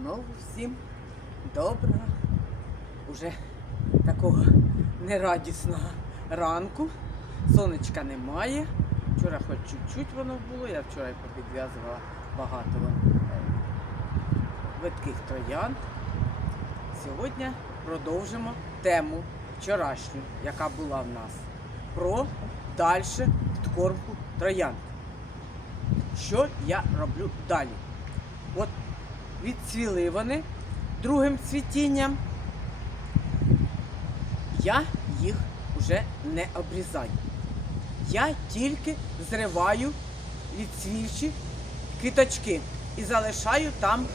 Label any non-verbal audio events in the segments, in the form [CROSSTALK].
Знову всім доброго, уже такого нерадісного ранку. Сонечка немає. Вчора хоч чуть-чуть воно було, я вчора й попідв'язувала багато е, видких троянд. Сьогодні продовжимо тему вчорашню, яка була в нас, про дальше підкормку троянд. Що я роблю далі? От відцвіли вони другим цвітінням. Я їх вже не обрізаю. Я тільки зриваю відцвівші квіточки і залишаю там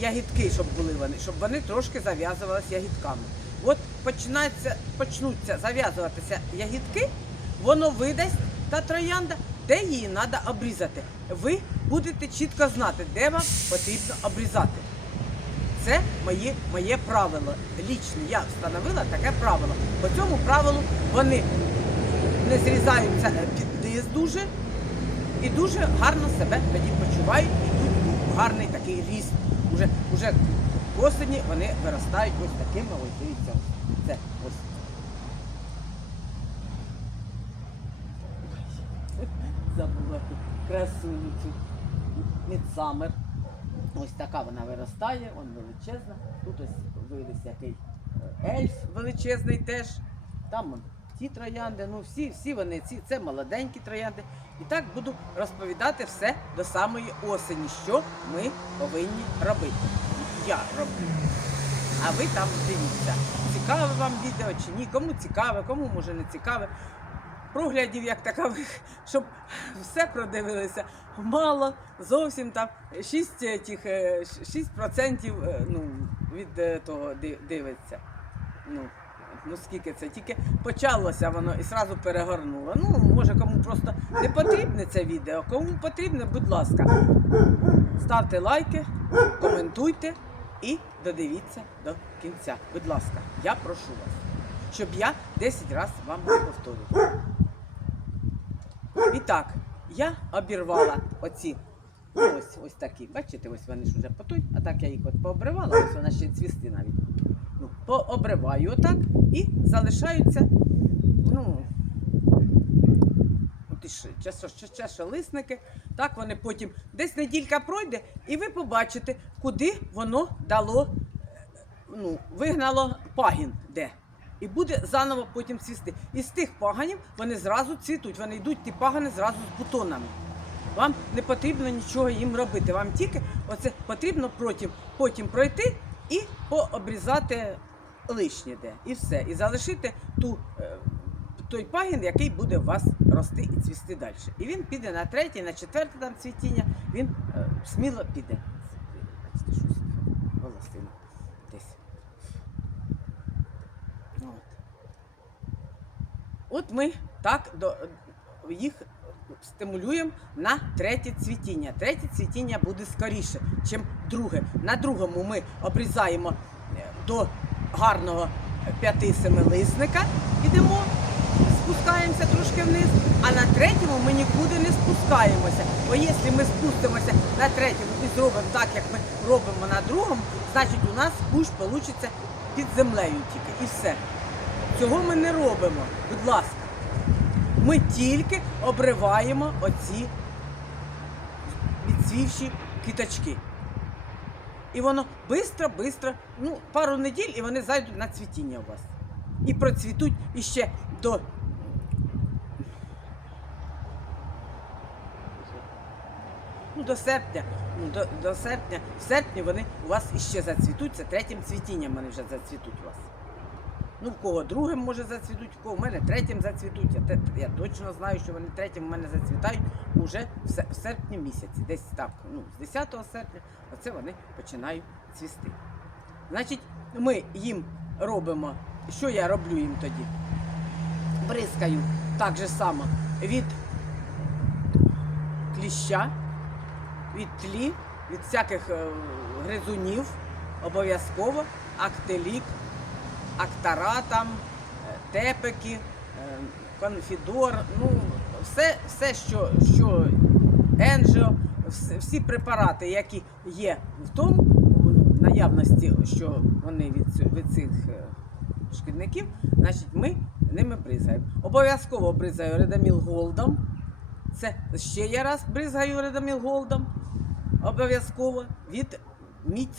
ягідки, щоб були вони, щоб вони трошки зав'язувалися ягідками. От починається, почнуться зав'язуватися ягідки, воно видасть та троянда, де її треба обрізати. Ви будете чітко знати, де вам потрібно обрізати. Це моє, моє правило. Лічне я встановила таке правило. По цьому правилу вони не зрізаються під низ дуже і дуже гарно себе тоді почувають, йдуть у гарний такий ріст. Уже, уже осені вони виростають ось такими, ось дивіться. Це ось. [LAUGHS] Забула цю Мідсамер. Ось така вона виростає, вона величезна. Тут ось виліз який е, ельф величезний теж. Там он, ті троянди, ну всі, всі вони, ці, це молоденькі троянди. І так буду розповідати все до самої осені, що ми повинні робити. Я роблю. А ви там дивіться, цікаве вам відео чи ні, кому цікаве, кому може не цікаве. Проглядів як такових, щоб все продивилися. Мало, зовсім там 6, тих, е, 6% е, ну, від е, того дивиться. Ну, ну скільки це? Тільки почалося воно і одразу перегорнуло. Ну, може, кому просто не потрібне це відео, кому потрібне, будь ласка, ставте лайки, коментуйте і додивіться до кінця. Будь ласка, я прошу вас, щоб я 10 разів вам не повторював. І так, я обірвала оці. ну, Ось, ось такі. Бачите, ось вони ж вже потуть, а так я їх от пообривала, ось вона ще цвісти навіть. Ну, пообриваю отак і залишаються, ну, чашолисники. Так вони потім десь неділька пройде, і ви побачите, куди воно дало, ну, вигнало пагін де. І буде заново потім цвісти. І з тих паганів вони зразу цвітуть. Вони йдуть ті пагани зразу з бутонами. Вам не потрібно нічого їм робити. Вам тільки оце потрібно потім, потім пройти і пообрізати лишнє де. І все. І залишити ту, е, той пагін, який буде у вас рости і цвісти далі. І він піде на третє, на четверте там цвітіння, він е, сміло піде. Волосина десь. От. От ми так до, їх стимулюємо на третє цвітіння. Третє цвітіння буде скоріше, ніж друге. На другому ми обрізаємо е, до гарного п'яти-семилисника, ідемо, спускаємося трошки вниз, а на третьому ми нікуди не спускаємося. Бо якщо ми спустимося на третьому і зробимо так, як ми робимо на другому, значить у нас кущ вийде під землею тільки і все. Цього ми не робимо, будь ласка. Ми тільки обриваємо оці відцвівші квіточки. І воно швидко-швидко, ну, пару неділь, і вони зайдуть на цвітіння у вас. І процвітуть іще до. Ну, до серпня. Ну, до, до серпня. В серпні вони у вас іще зацвітуть. Це третім цвітінням вони вже зацвітуть у вас. Ну, в кого другим може зацвітуть, в кого в мене третім зацвітуть. Я, я точно знаю, що вони третім в мене зацвітають уже в серпні місяці. Десь так, ну, з 10 серпня, оце вони починають цвісти. Значить, ми їм робимо, що я роблю їм тоді? Бризкаю так же само від кліща, від тлі, від всяких е, гризунів, обов'язково актелік, актара там, е, тепики, е, конфідор, ну, все, все що, що вс- всі препарати, які є в тому, наявності, що вони від, від цих е, шкідників, значить ми ними бризгаємо. Обов'язково бризгаю редаміл голдом. Це ще я раз бризгаю редаміл голдом. Обов'язково від мідь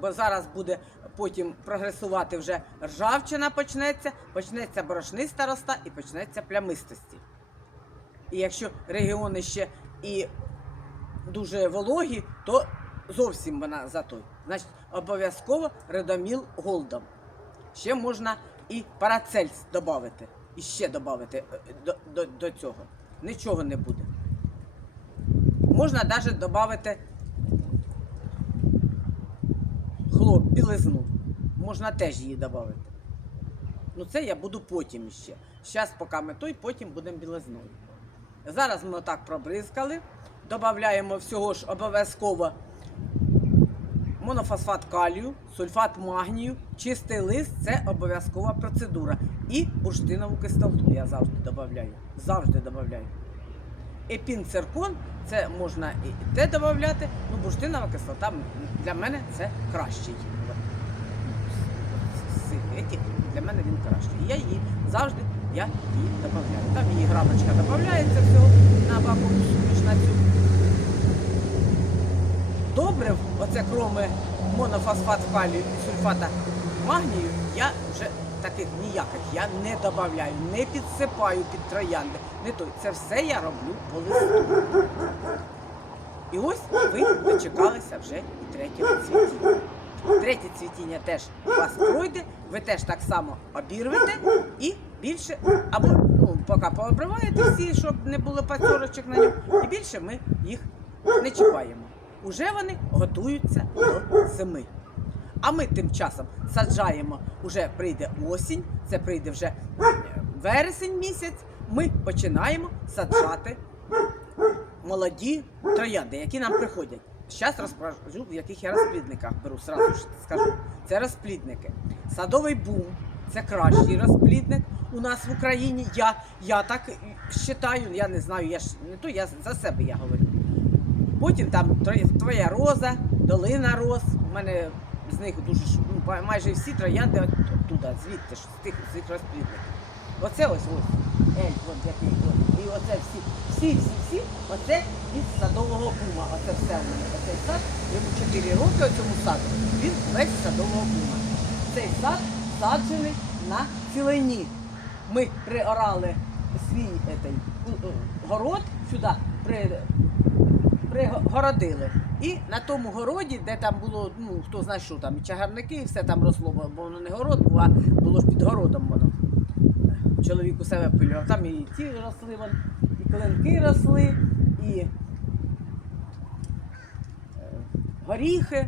бо зараз буде потім прогресувати вже ржавчина почнеться, почнеться борошниста роста і почнеться плямистості. І якщо регіони ще і дуже вологі, то зовсім вона за той. Значить, обов'язково редоміл голдом. Ще можна і парацельс додати. І ще додати до, до, до цього. Нічого не буде. Можна навіть додати білизну. Можна теж її додати. Ну це я буду потім ще. Зараз, поки ми той, потім будемо білизною. Зараз ми отак пробризкали. Додаємо всього ж обов'язково монофосфат калію, сульфат магнію, чистий лист це обов'язкова процедура. І бурштинову кислоту я завжди додаю. Завжди додаю. Епінциркон це можна і те додати, ну бурштинова кислота для мене це кращий. Для мене він кращий. Я її завжди я її додаю. Там її граночка додається всього на бакову суміш оце кроме монофосфат калію і сульфата магнію, я вже таких ніяких я не додаю, не підсипаю під троянди. Не той. Це все я роблю по листу. І ось ви дочекалися вже і третього цвітіння. Третє цвітіння теж у вас пройде, ви теж так само обірвете і більше, або ну, поки пообриваєте всі, щоб не було пацьорочок на ньому, і більше ми їх не чіпаємо. Уже вони готуються до зими. А ми тим часом саджаємо, уже прийде осінь, це прийде вже е, вересень місяць. Ми починаємо саджати молоді троянди, які нам приходять. Зараз розкажу, в яких я розплідниках беру, сразу ж скажу. Це розплідники. Садовий бум це кращий розплідник у нас в Україні. Я, я так вважаю, я не знаю, я ж не то, я за себе я говорю. Потім там твоя роза, долина роз. У мене з них дуже ну, майже всі троянди от, оттуда, звідти ж, з тих, цих розплідників. Оце ось ось. Ельф, от який. І оце всі, всі, всі, всі, оце із садового бума. Оце все у мене. Оцей сад, йому 4 роки цьому саду. Він весь садового бума. Цей сад саджений на цілині. Ми приорали свій етей, у- город сюди, при, пригородили. І на тому городі, де там було, ну хто знає, що там, і чагарники, і все там росло, бо воно не город, був, а було ж під городом воно. Чоловік у себе пилював. Там і ті росли, вон, і клинки росли, і е, горіхи.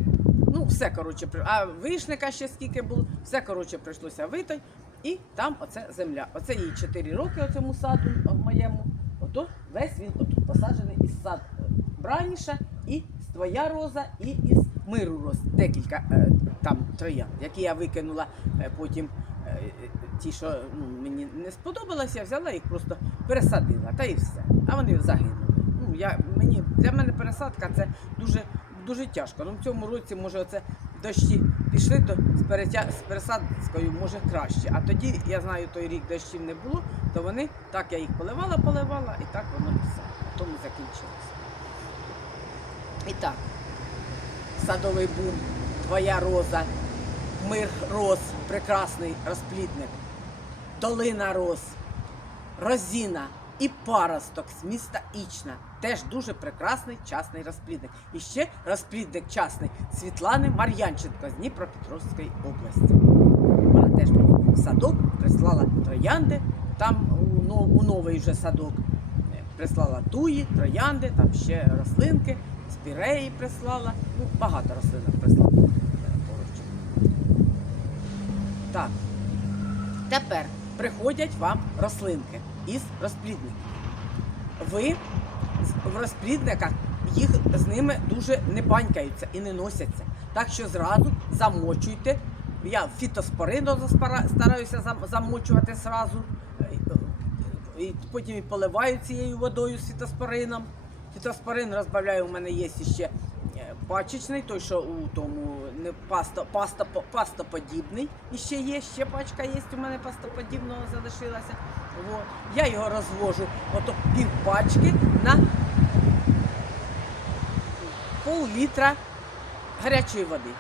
Ну, все, коротше, а вишника ще скільки було, все, коротше, прийшлося витой. І там оце земля. Оце їй 4 роки цьому саду моєму. Ото весь він отут посаджений із сад е, Браніша, і твоя роза, і із миру роз. Декілька е, там троян, які я викинула е, потім. е, е, Ті, що ну, мені не сподобалося, я взяла їх просто пересадила, та і все. А вони загинули. Ну, я, мені, для мене пересадка це дуже, дуже тяжко. Ну, в цьому році, може, оце дощі пішли, то з, перетя... з пересадкою може краще. А тоді, я знаю, той рік дощів не було, то вони так я їх поливала, поливала, і так воно все. Тому закінчилося. І так, садовий бум, твоя роза, мир роз, прекрасний розплідник, долина роз, розіна і паросток з міста Ічна. Теж дуже прекрасний частний розплідник. І ще розплідник частний Світлани Мар'янченко з Дніпропетровської області. Вона теж мені в садок прислала троянди, там у, новий вже садок прислала туї, троянди, там ще рослинки, спіреї прислала. Ну, багато рослинок прислала. поруч. Так. Тепер приходять вам рослинки із розплідників. Ви в розплідниках їх з ними дуже не банькаються і не носяться. Так що зразу замочуйте. Я фітоспорином стараюся замочувати зразу. Е, І потім і поливаю цією водою з фітоспорином. Фітоспорин розбавляю, у мене є ще е, пачечний, той, що у тому не паста, паста, пастоподібний. І ще є, ще пачка є, у мене пастоподібного залишилася. От. Я його розвожу, ото пів пачки на пол літра гарячої води.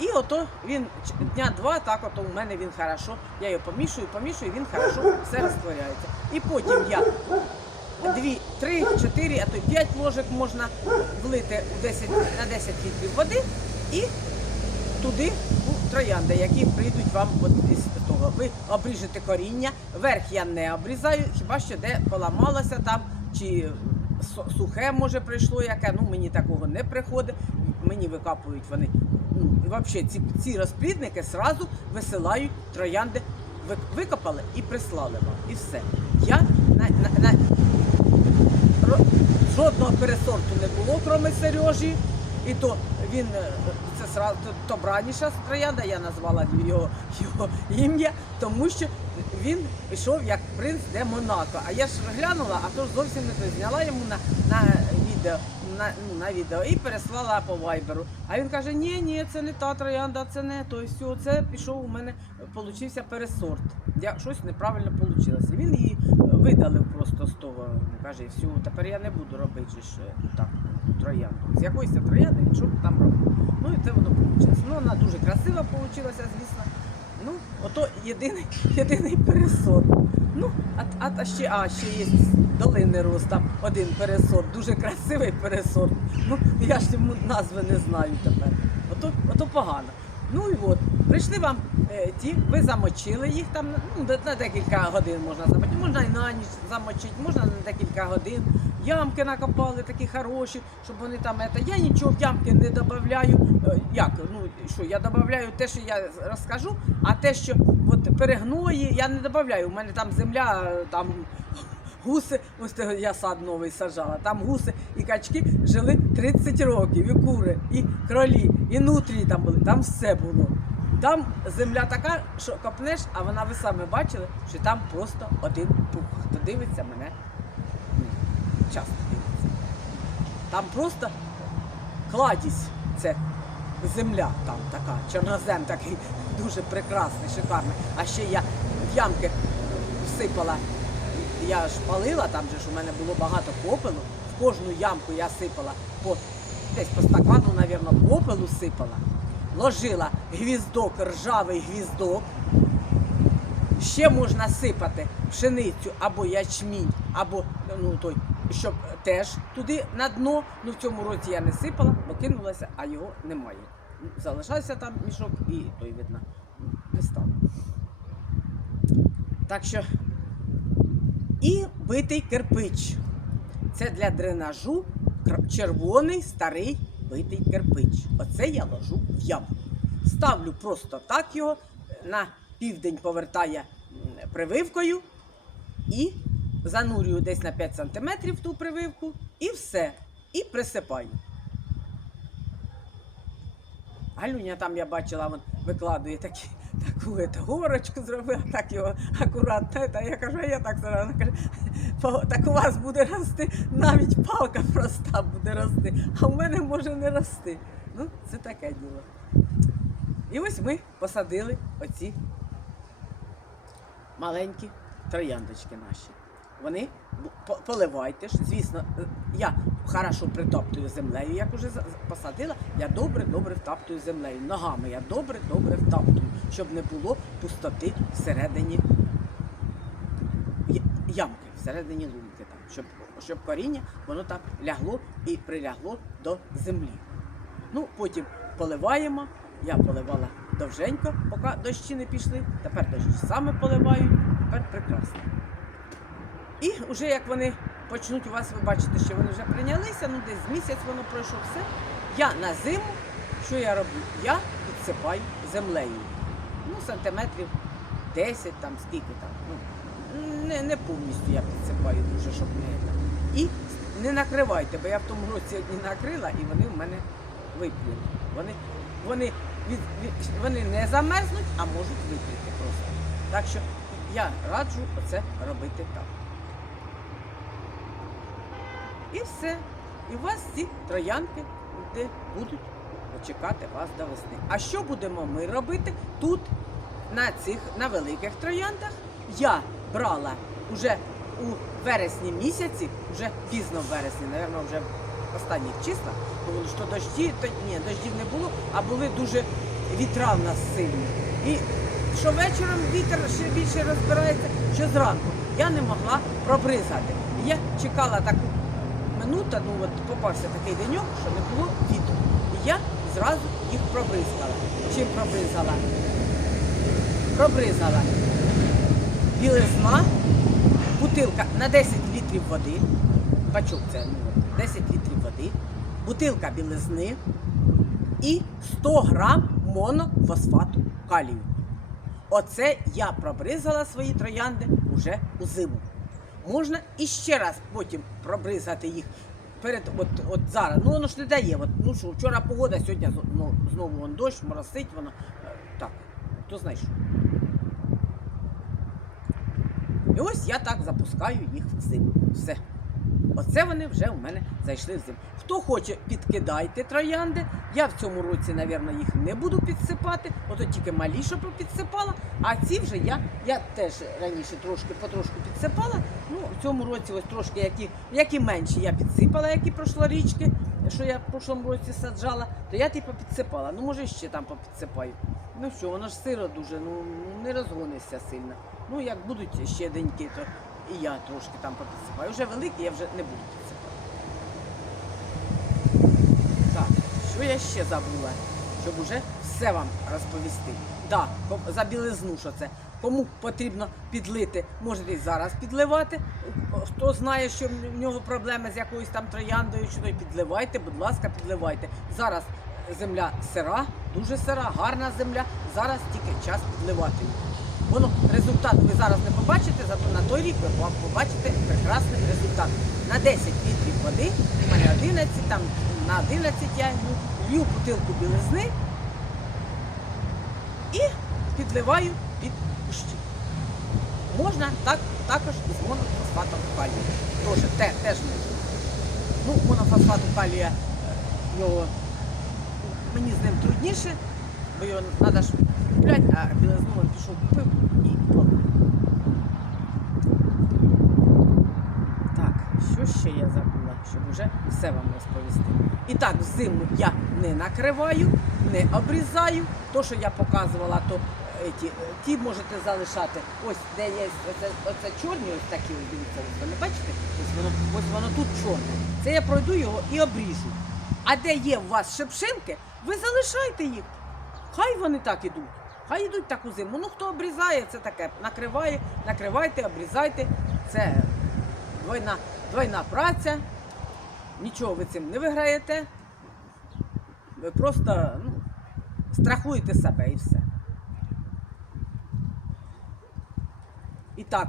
І ото він дня два, так ото у мене він хорошо. Я його помішую, помішую, він хорошо все розтворяється. І потім я дві, три, чотири, а то й п'ять ложок можна влити 10, на 10 літрів води і туди у троянди, які прийдуть вам от із того. Ви обріжете коріння, верх я не обрізаю, хіба що де поламалося там, чи сухе може прийшло яке, ну мені такого не приходить, мені викапують вони. Ну, і взагалі ці, ці розплідники сразу висилають троянди, викопали і прислали вам. І все. Я на, на, на, жодного пересорту не було, крім Сережі. І то він е, це сразу то, браніша троянда, я назвала його, його ім'я, тому що він йшов як принц де Монако. А я ж глянула, а то ж зовсім не то зняла йому на, на відео. На, ну, на відео і переслала по вайберу. А він каже: ні, ні, це не та троянда, це не то. Все, це пішов у мене, получився пересорт. Я щось неправильно вийшло. Він її е, видалив просто з того. Каже, все, тепер я не буду робити ж, е, так, троянду. З якоїсь троянди він що там робив. Ну і це воно вийшло. Ну, вона дуже красива вийшла, звісно. Ну, ото єдиний, [LAUGHS] єдиний пересорт. Ну, а, а, ще, а ще є долинний рост, там один пересорт, дуже красивий пересорт. Ну, я ж йому назви не знаю тепер. Ото, ото погано. Ну і от, прийшли вам е, ті, ви замочили їх там ну, на- декілька годин можна замочити, можна і на ніч замочити, можна на декілька годин. Ямки накопали такі хороші, щоб вони там. Ета. Я нічого в ямки не додаю. Як? Ну що, я додаю те, що я розкажу, а те, що от, перегної, я не додаю. У мене там земля, е, там гуси, ось я сад новий сажала. Там гуси і качки жили 30 років, і кури, і кролі, і нутрії там були, там все було. Там земля така, що копнеш, а вона ви самі бачили, що там просто один пух. Хто дивиться мене, ну, часто дивиться. Там просто кладість, це земля там така, чорнозем такий дуже прекрасний, шикарний. А ще я в ямки всипала, я ж палила, там же ж у мене було багато попелу. В кожну ямку я сипала по десь по стакану, мабуть, попелу сипала. Ложила гвіздок, ржавий гвіздок. Ще можна сипати пшеницю або ячмінь, або ну той, щоб теж туди на дно. Ну в цьому році я не сипала, бо кинулася, а його немає. Залишався там мішок і той видно не став. Так що і битий кирпич. Це для дренажу червоний старий битий кирпич. Оце я ложу в яму. Ставлю просто так його, на південь повертає прививкою і занурюю десь на 5 см ту прививку і все. І присипаю. Галюня там я бачила, вон викладує такі, таку горочку зробила, так його акуратно. Та я кажу, а я так зараз. Вона каже, так у вас буде рости, навіть палка проста буде рости, а в мене може не рости. Ну, це таке діло. І ось ми посадили оці маленькі трояндочки наші. Вони поливайте ж. Звісно, е, я хорошо притоптую землею, як за- посадила, я добре-добре втаптую землею. Ногами я добре-добре втаптую, щоб не було пустоти всередині ямки, всередині лунки, там, щоб, щоб коріння воно так лягло і прилягло до землі. Ну, потім поливаємо. Я поливала довженько, поки дощі не пішли. Тепер дощі саме поливаю, тепер прекрасно. І вже як вони почнуть у вас, ви бачите, що вони вже прийнялися, ну десь місяць воно пройшов все. Я на зиму, що я роблю? Я підсипаю землею. Ну, сантиметрів 10, там скільки там. Ну, не, не повністю я підсипаю дуже, щоб не. там. І не накривайте, бо я в тому році одні накрила і вони в мене виплюють. Вони, вони, від, від, вони не замерзнуть, а можуть виплюти просто. Так що я раджу оце робити так. І все. І у вас ці троянки де будуть чекати вас до весни. А що будемо ми робити тут, на цих на великих трояндах? Я брала уже у вересні місяці, вже пізно в вересні, напевно, вже в останніх числах, тому що дощі, то ні, дощів не було, а були дуже вітра в нас сильні. І що вечором вітер ще більше розбирається, що зранку я не могла пробризати. Я чекала таку минуту, ну от попався такий деньок, що не було вітру. І я зразу їх пробризкала. Чим пробризала? Пробризала білизна, бутилка на 10 літрів води, бачок це ну, 10 літрів води, бутилка білизни і 100 грам монофосфату калію. Оце я пробризала свої троянди уже у зиму. Можна іще раз потім пробризати їх перед от, от зараз. Ну воно ж не дає. От, ну що, вчора погода, сьогодні ну, знову вон дощ, моросить воно. Е, Так, то знаєш. І ось я так запускаю їх в зиму. Все. Оце вони вже у мене зайшли в зиму. Хто хоче, підкидайте троянди. Я в цьому році, напевно, їх не буду підсипати. Ото тільки малі, що підсипала. А ці вже я, я теж раніше трошки потрошку підсипала. Ну, в цьому році ось трошки, які, які менші я підсипала, які прошлорічки, що я в прошлому році саджала, то я типу підсипала. Ну, може, ще там попідсипаю. Ну що, воно ж сиро дуже, ну не розгонишся сильно. Ну, як будуть ще деньки, то і я трошки там попідсипаю. Вже великі, я вже не буду підсипати. Так, що я ще забула, щоб уже все вам розповісти. Да, за білизну, що це. Кому потрібно підлити, можете і зараз підливати. Хто знає, що в нього проблеми з якоюсь там трояндою, що то підливайте, будь ласка, підливайте. Зараз земля сира, дуже сира, гарна земля. Зараз тільки час підливати. Воно результат ви зараз не побачите, зато на той рік ви вам побачите прекрасний результат. На 10 літрів води, у мене 11, там на 11 я лью, бутилку білизни і підливаю під кущі. Можна так, також із монофосфатом калію. Тоже, те, теж можна. Ну, монофосфату калія е, його мені з ним трудніше, бо його треба ж купляти, а білизну пішов купив і полив. Так, що ще я забула, щоб уже все вам розповісти. І так, взиму я не накриваю, не обрізаю. То, що я показувала, то е, ті, е, ті можете залишати. Ось де є оце, оце чорні, ось такі, ось дивіться, ви не бачите? Ось воно, ось воно тут чорне. Це я пройду його і обріжу. А де є у вас шепшинки, ви залишайте їх. Хай вони так ідуть. Хай йдуть таку зиму. Ну хто обрізає, це таке. Накриває, накривайте, обрізайте. Це двойна, двойна праця. Нічого ви цим не виграєте. Ви просто ну, страхуєте себе і все. І так,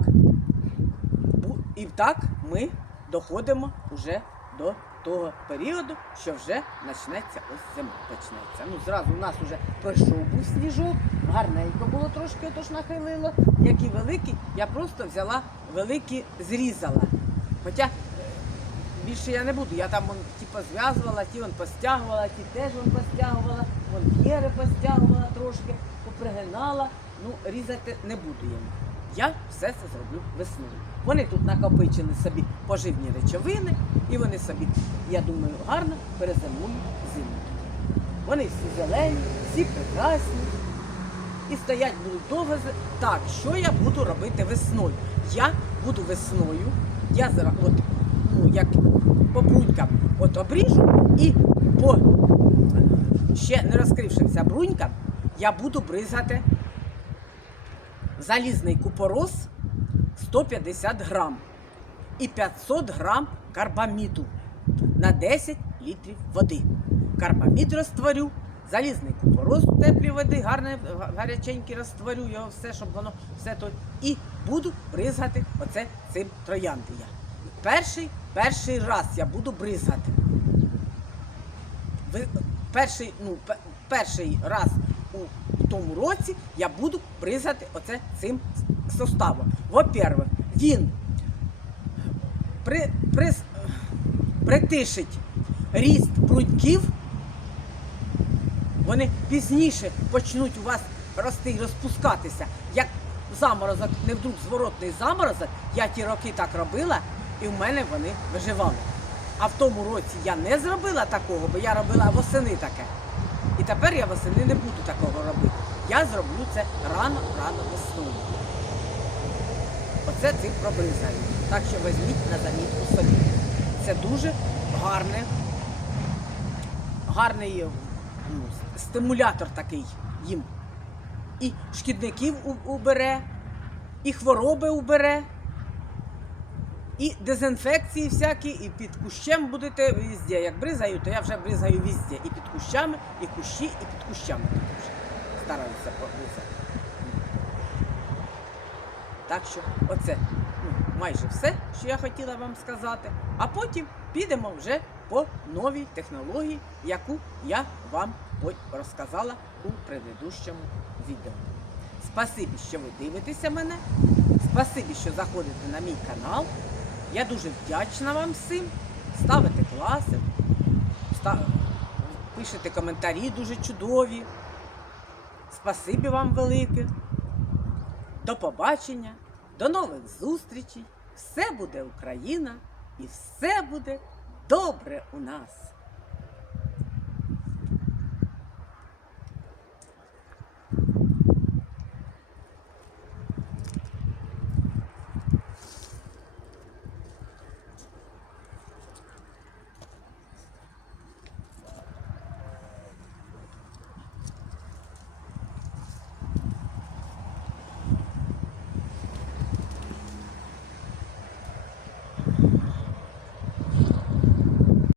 і так ми доходимо вже до того періоду, що вже почнеться ось зима почнеться. Ну, зразу у нас вже пройшов був сніжок, гарненько було трошки, отож нахилило. Які великі, я просто взяла великі, зрізала. Хоча більше я не буду. Я там вон, типу, зв'язувала, ті вон постягувала, ті теж вон постягувала, вон п'єри постягувала трошки, попригинала. Ну, різати не буду я. Я все це зроблю весною. Вони тут накопичили собі поживні речовини, і вони собі, я думаю, гарно перезимують зиму. Вони всі зелені, всі прекрасні. І стоять будуть довго. Так, що я буду робити весною? Я буду весною, я зараз от, ну, як по брунькам от обріжу і по ще не розкрившимся брунькам я буду бризати залізний купорос 150 грам і 500 грам карбаміду на 10 літрів води. Карбамід розтворю, залізний купорос в теплій води, гарне, гаряченький розтворю його все, щоб воно все то. І буду бризгати оце цим троянди. Перший, перший раз я буду бризгати. Ви, перший, ну, пе- перший раз у тому році я буду бризати оце цим составом. Во-первых, він при, при, притишить ріст бруньків вони пізніше почнуть у вас рости і розпускатися. Як заморозок, не вдруг зворотний заморозок, я ті роки так робила, і в мене вони виживали. А в тому році я не зробила такого, бо я робила восени таке. Тепер я восени не буду такого робити. Я зроблю це рано-рано весною. Оце цих пробризаю. Так що візьміть на замітку собі. Це дуже гарне, гарний ну, стимулятор такий їм. І шкідників убере, і хвороби убере, і дезінфекції всякі, і під кущем будете везде. Як бризаю, то я вже бризаю везде. І під кущами, і кущі, і під кущами стараюся побризати. Так що оце ну, майже все, що я хотіла вам сказати. А потім підемо вже по новій технології, яку я вам розказала у предыдущому відео. Спасибі, що ви дивитеся мене. Спасибі, що заходите на мій канал. Я дуже вдячна вам всім. Ставите класи, ста- пишете коментарі дуже чудові. Спасибі вам велике. До побачення, до нових зустрічей. Все буде Україна і все буде добре у нас.